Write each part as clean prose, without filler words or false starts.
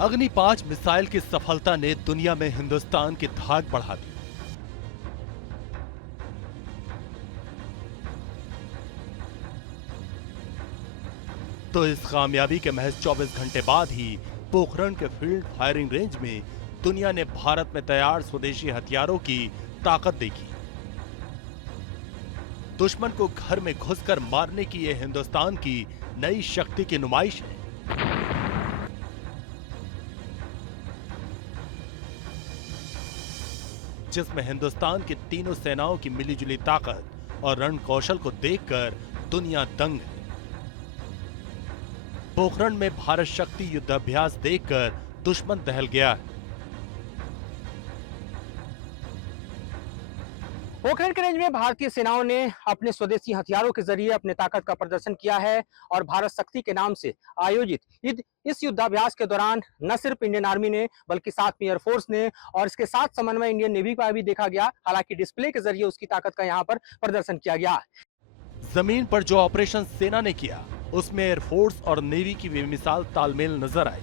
अग्नि 5 मिसाइल की सफलता ने दुनिया में हिंदुस्तान की धाक बढ़ा दी। तो इस कामयाबी के महज 24 घंटे बाद ही पोखरण के फील्ड फायरिंग रेंज में दुनिया ने भारत में तैयार स्वदेशी हथियारों की ताकत देखी। दुश्मन को घर में घुसकर मारने की यह हिंदुस्तान की नई शक्ति की नुमाइश है। जिसमें हिंदुस्तान की तीनों सेनाओं की मिलीजुली ताकत और रण कौशल को देखकर दुनिया दंग है। पोखरण में भारत शक्ति युद्धाभ्यास देखकर दुश्मन दहल गया है। पोखरण के रेंज में भारतीय सेनाओं ने अपने स्वदेशी हथियारों के जरिए अपने ताकत का प्रदर्शन किया है और भारत शक्ति के नाम से आयोजित इस युद्धाभ्यास के दौरान न सिर्फ इंडियन आर्मी ने बल्कि साथ में एयरफोर्स ने और इसके साथ समन्वय इंडियन नेवी का भी देखा गया। हालांकि डिस्प्ले के जरिए उसकी ताकत का यहाँ पर प्रदर्शन किया गया। जमीन पर जो ऑपरेशन सेना ने किया उसमें एयरफोर्स और नेवी की बेमिसाल तालमेल नजर आई।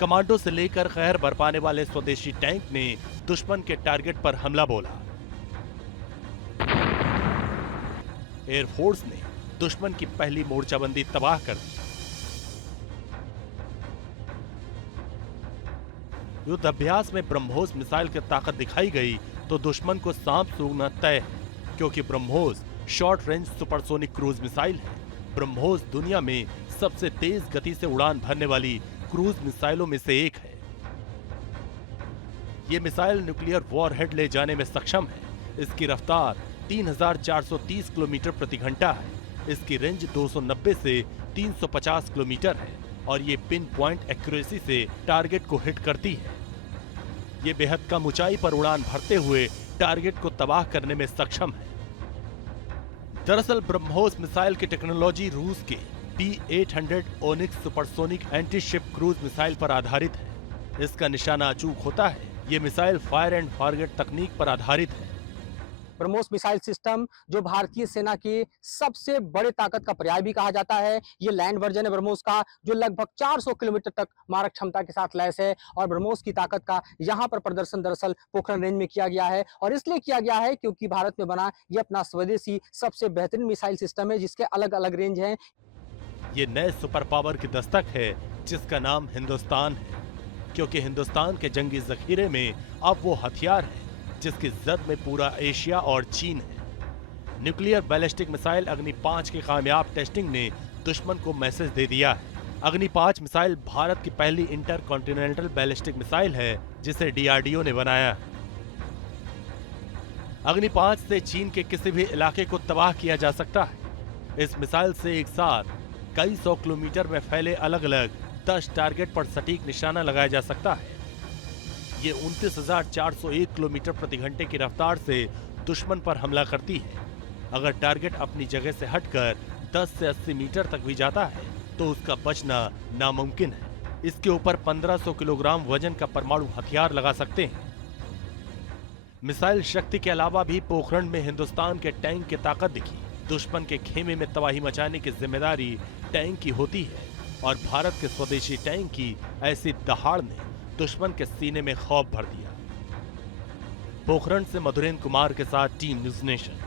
कमांडो से लेकर कहर बरपाने वाले स्वदेशी टैंक ने दुश्मन के टारगेट पर हमला बोला। एयरफोर्स ने दुश्मन की पहली मोर्चाबंदी तबाह कर दी। युद्ध अभ्यास में ब्रह्मोस मिसाइल की ताकत दिखाई गई तो दुश्मन को सांप सूंघना तय है, क्योंकि BrahMos short range supersonic cruise missile है। ब्रह्मोस दुनिया में सबसे तेज गति से उड़ान भरने वाली क्रूज मिसाइलों में से एक है। यह मिसाइल न्यूक्लियर वॉरहेड ले जाने में सक्षम है। इसकी रफ्तार 3430 किलोमीटर प्रति घंटा है। इसकी रेंज 290 से 350 किलोमीटर है और ये पिन पॉइंट एक्यूरेसी से टारगेट को हिट करती है। ये बेहद कम ऊंचाई पर उड़ान भरते हुए टारगेट को तबाह करने में सक्षम है। दरअसल ब्रह्मोस मिसाइल की टेक्नोलॉजी रूस के P-800 onyx supersonic anti ship cruise missile पर आधारित है। इसका निशाना अचूक होता है। ये मिसाइल फायर एंड फॉरगेट तकनीक पर आधारित है। ब्रह्मोस मिसाइल सिस्टम जो भारतीय सेना की सबसे बड़े ताकत का पर्याय भी कहा जाता है। ये लैंड वर्जन है ब्रह्मोस का, जो लगभग 400 किलोमीटर तक मारक क्षमता के साथ लैस है। और ब्रह्मोस की ताकत का यहाँ पर प्रदर्शन दरअसल पोखरण रेंज में किया गया है और इसलिए किया गया है क्योंकि भारत में बना ये अपना स्वदेशी सबसे बेहतरीन मिसाइल सिस्टम है, जिसके अलग अलग रेंज हैं। ये नए सुपर पावर की दस्तक है जिसका नाम हिंदुस्तान है, क्योंकि हिंदुस्तान के जंगी जखीरे में अब वो हथियार है जिसकी जद में पूरा एशिया और चीन है। न्यूक्लियर बैलिस्टिक मिसाइल अग्नि 5 की कामयाब टेस्टिंग ने दुश्मन को मैसेज दे दिया है। अग्नि 5 मिसाइल भारत की पहली इंटर कॉन्टिनेंटल बैलिस्टिक मिसाइल है जिसे DRDO ने बनाया है। अग्नि 5 से चीन के किसी भी इलाके को तबाह किया जा सकता है। इस मिसाइल से एक साथ कई सौ किलोमीटर में फैले अलग अलग 10 टारगेट पर सटीक निशाना लगाया जा सकता है। ये 29,401 किलोमीटर प्रति घंटे की रफ्तार से दुश्मन पर हमला करती है। अगर टारगेट अपनी जगह से हटकर 10 से 80 मीटर तक भी जाता है तो उसका बचना नामुमकिन है। इसके ऊपर 1500 किलोग्राम वजन का परमाणु हथियार लगा सकते हैं। मिसाइल शक्ति के अलावा भी पोखरण में हिंदुस्तान के टैंक की ताकत दिखी। दुश्मन के खेमे में तबाही मचाने की जिम्मेदारी टैंक की होती है और भारत के स्वदेशी टैंक की ऐसी दहाड़ ने दुश्मन के सीने में खौफ भर दिया। पोखरण से मधुरेंद्र कुमार के साथ टीम न्यूज़ नेशन।